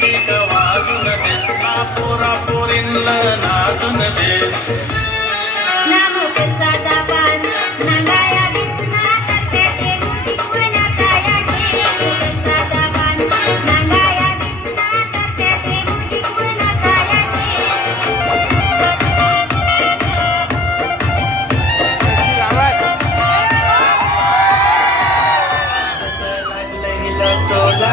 tick वाजून देस पोरा पोरींला नाचून देस नामो तुळसाचा पान नांगाया दिसना त्याचे मुठी कोणाचा या तुळसाचा पान नांगाया दिसना त्याचे मुठी कोणाचा या लागलं हिला 16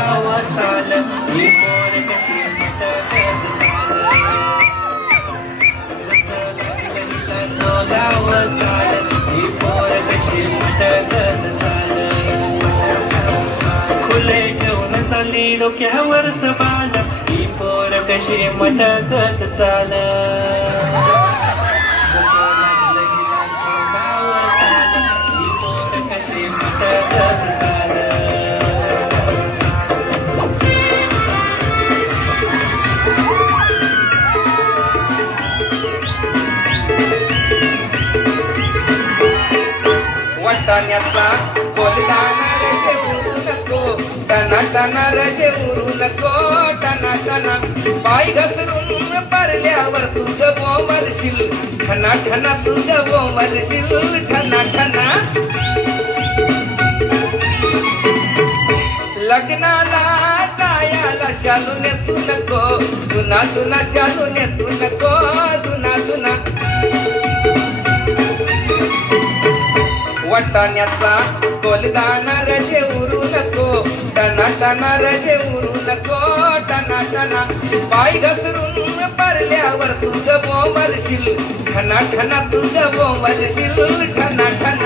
साल ही पोर कशी मटकत खुले ठेवून चाली डोक्यावरच बाल ही पोर कशी मटकत चाल ही पोर कशी मटकत चाल वाटाण्याचा बोलताना रजे उरू नको टना टना रजे उरू नको टना टना पाय घसरून पारल्यावर तुझं बोंबलशील ठना ठना तुझं बोंबलशील ठना ठना लग्नाला जायाला शालू नेसू नको जुना जुना शालू नेसू नको जुना जुना वाटाण्याचा गोलदाना रजे उरू नको टना टना रजे उरू नको टना टना पाय घसरून पारल्यावर तुझं बोंबलशील ठना ठना तुझं बोंबलशील ठना ठना